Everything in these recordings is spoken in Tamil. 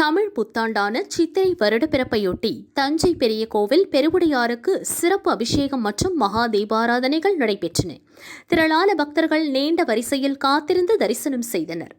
தமிழ் புத்தாண்டான சித்திரை வருடப்பிறப்பையொட்டி தஞ்சை பெரிய கோவில் பெருவுடையாருக்கு சிறப்பு அபிஷேகம் மற்றும் மகா தீபாராதனைகள் நடைபெற்றன. திரளான பக்தர்கள் நீண்ட வரிசையில் காத்திருந்து தரிசனம் செய்தனர்.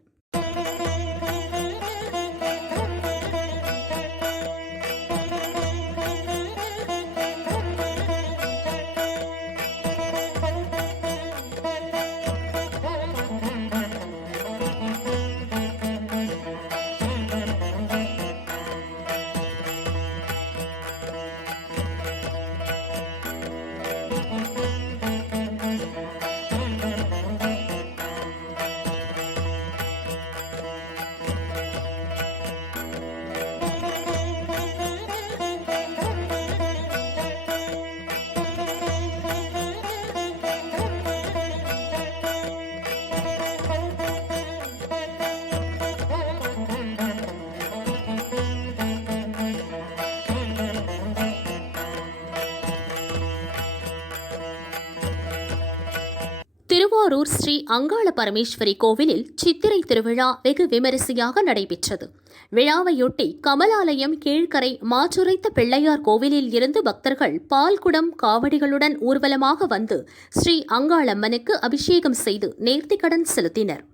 திருவாரூர் ஸ்ரீ அங்காள பரமேஸ்வரி கோவிலில் சித்திரை திருவிழா வெகு விமரிசையாக நடைபெற்றது. விழாவையொட்டி கமலாலயம் கீழ்கரை மாற்றுரைத்த பிள்ளையார் கோவிலில் இருந்து பக்தர்கள் பால்குடம் காவடிகளுடன் ஊர்வலமாக வந்து ஸ்ரீ அங்காளம்மனுக்கு அபிஷேகம் செய்து நேர்த்திக்கடன் செலுத்தினர்.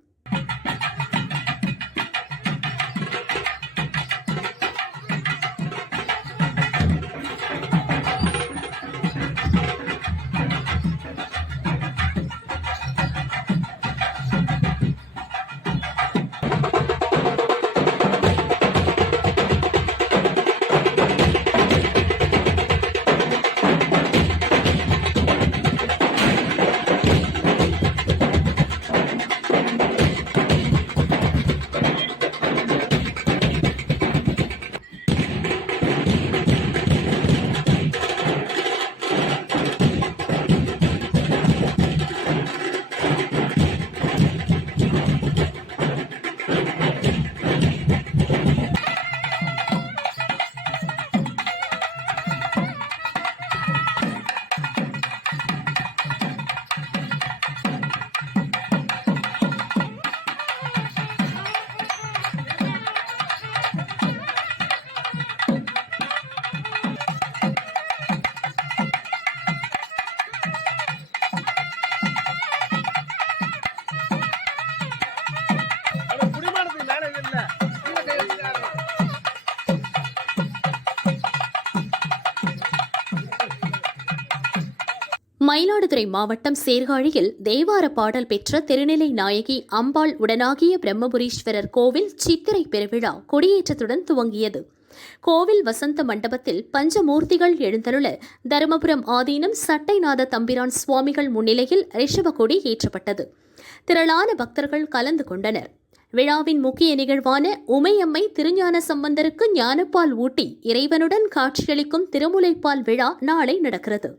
மயிலாடுதுறை மாவட்டம் சீர்காழியில் தேவார பாடல் பெற்ற திருநிலை நாயகி அம்பாள் உடனாகிய பிரம்மபுரீஸ்வரர் கோவில் சித்திரை பெருவிழா கொடியேற்றத்துடன் துவங்கியது. கோவில் வசந்த மண்டபத்தில் பஞ்சமூர்த்திகள் எழுந்தருள தருமபுரம் ஆதீனம் சட்டைநாத தம்பிரான் சுவாமிகள் முன்னிலையில் ரிஷப-கொடி ஏற்றப்பட்டது. திரளான பக்தர்கள் கலந்து கொண்டனர். விழாவின் முக்கிய நிகழ்வான உமையம்மை திருஞான சம்பந்தருக்கு ஞானப்பால் ஊட்டி இறைவனுடன் காட்சியளிக்கும் திருமுலைப்பால் விழா நாளை நடக்கிறது.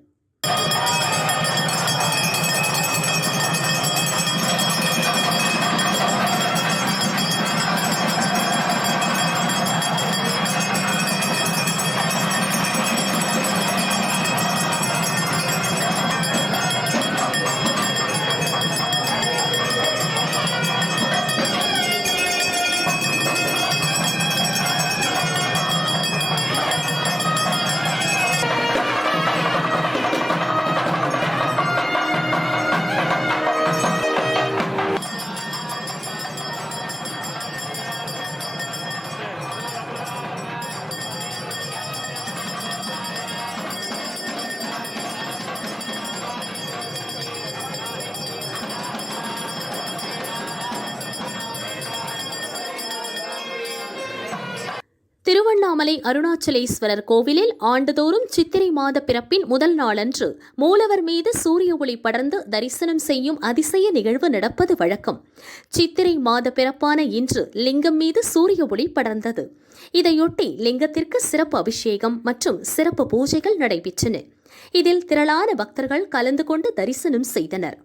திருவண்ணாமலை அருணாச்சலேஸ்வரர் கோவிலில் ஆண்டுதோறும் சித்திரை மாத பிறப்பின் முதல் நாளன்று மூலவர் மீது சூரிய ஒளி படர்ந்து தரிசனம் செய்யும் அதிசய நிகழ்வு நடப்பது வழக்கம். சித்திரை மாத பிறப்பான இன்று லிங்கம் மீது சூரிய ஒளி படர்ந்தது. இதையொட்டி லிங்கத்திற்கு சிறப்பு அபிஷேகம் மற்றும் சிறப்பு பூஜைகள் நடைபெற்றன. இதில் திரளான பக்தர்கள் கலந்து கொண்டு தரிசனம் செய்தனர்.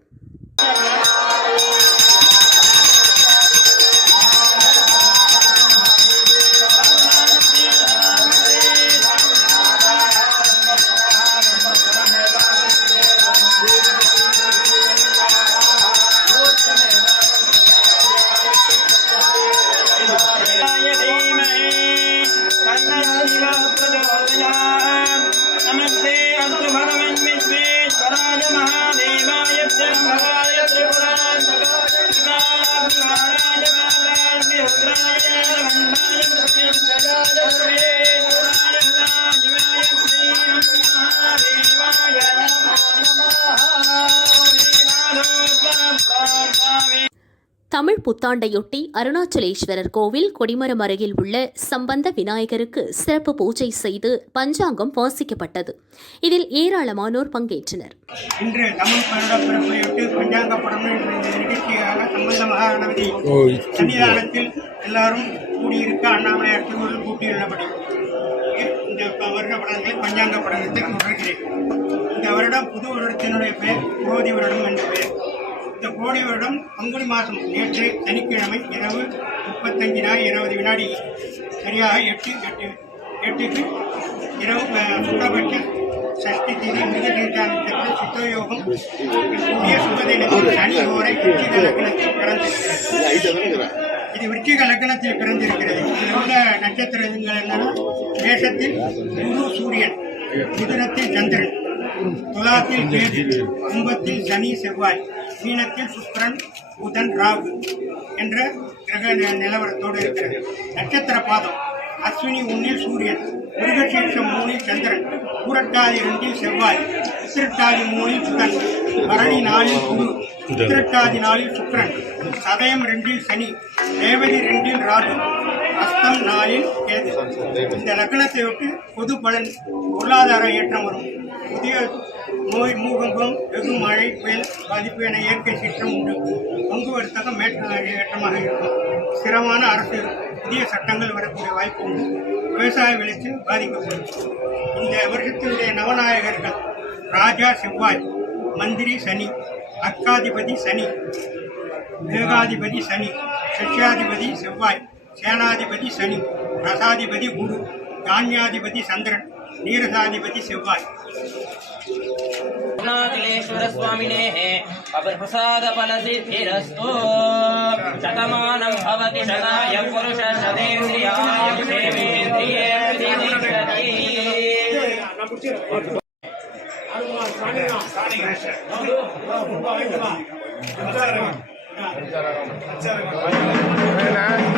धीमहि தமிழ் புத்தாண்டையொட்டி அருணாச்சலேஸ்வரர் கோவில் கொடிமரம் அருகில் உள்ள சம்பந்த விநாயகருக்கு சிறப்பு பூஜை செய்து பஞ்சாங்கம் வாசிக்கப்பட்டது. இதில் ஏராளமானோர் பங்கேற்றனர். இன்று தமிழ் வருடப்பிறப்பையொட்டி பஞ்சாங்க படம் நிகழ்ச்சியாக சம்பந்த மகாகணபதி சன்னிதானத்தில் எல்லாரும் கூடியிருக்க அண்ணாமலையார் திருவுருள் கூட்டியுள்ளபடி இந்த வருட படங்களை பஞ்சாங்க படத்தை நுழைகிறேன். இந்த வருடம் புது வருடத்தினுடைய பெயர் கோடி வருடம் என்ற பெயர். இந்த கோடி வருடம் பங்குனி மாதம் நேற்று சனிக்கிழமை இரவு 35:20 வினாடி சரியாக 8க்கு இரவு சுக்கரபட்ச சஷ்டி தேதி மிருகசீட்டான சித்தயோகம் புதிய சுபதினத்தில் சனி ஓரை விருச்சிக லக்னத்தில் பிறந்திருக்கிறது. இது விருச்சிக லக்னத்தில் பிறந்திருக்கிறது. இதில் உள்ள நட்சத்திரங்கள் என்னன்னா மேஷத்தில் குரு சூரியன், மிதுனத்தில் சந்திரன், துலாத்தில் கேது, கும்பத்தில் சனி செவ்வாய், மீனத்தில் சுக்கிரன் புதன் ராகு என்ற கிரக நிலவரத்தோடு இருக்கிறது. நட்சத்திர பாதம் அஸ்வினி 1 சூரியன், மிருகசீர்ஷம் 3 சந்திரன், பூரட்டாதி 2 செவ்வாய், உத்திரட்டாதி 3 புதன், பரணி 4 குரு, உத்திரட்டாதி 4 சுக்கிரன், சதயம் 2 சனி, ரேவதி 2 ராகு, அஸ்தம் 4 கேது. இந்த லக்னத்தை விட்டு பொது பலன் பொருளாதார ஏற்றம் வரும். புதிய நோய், மூகம்பம், வெகு மழை, புயல் பாதிப்பு என இயற்கை சீற்றம் உண்டு. பங்கு வர்த்தகம் ஏற்றமாக இருக்கும். ஸ்திரமான அரசு புதிய சட்டங்கள் வரக்கூடிய வாய்ப்பு உண்டு. விவசாய விளைச்சல் பாதிக்கப்படும். இந்த வருஷத்தினுடைய நவநாயகர்கள் ராஜா செவ்வாய், மந்திரி சனி, அர்க்காதிபதி சனி, வேகாதிபதி சனி, சஷ்யாதிபதி செவ்வாய், சேனாதிபதி சனி, ரசாதிபதி குரு, தானியாதிபதி சந்திரன், நீரசாதிபதி செவ்வாய். அருணாச்சலேஸ்வர சுவாமினேः அபர்பிரசாத பலசித்திரஸ்து. சதமானம் பவதி சதாய புருஷ சதேந்திரியாய தேவேந்திரியே பிரதிஷ்டதி. Gracias.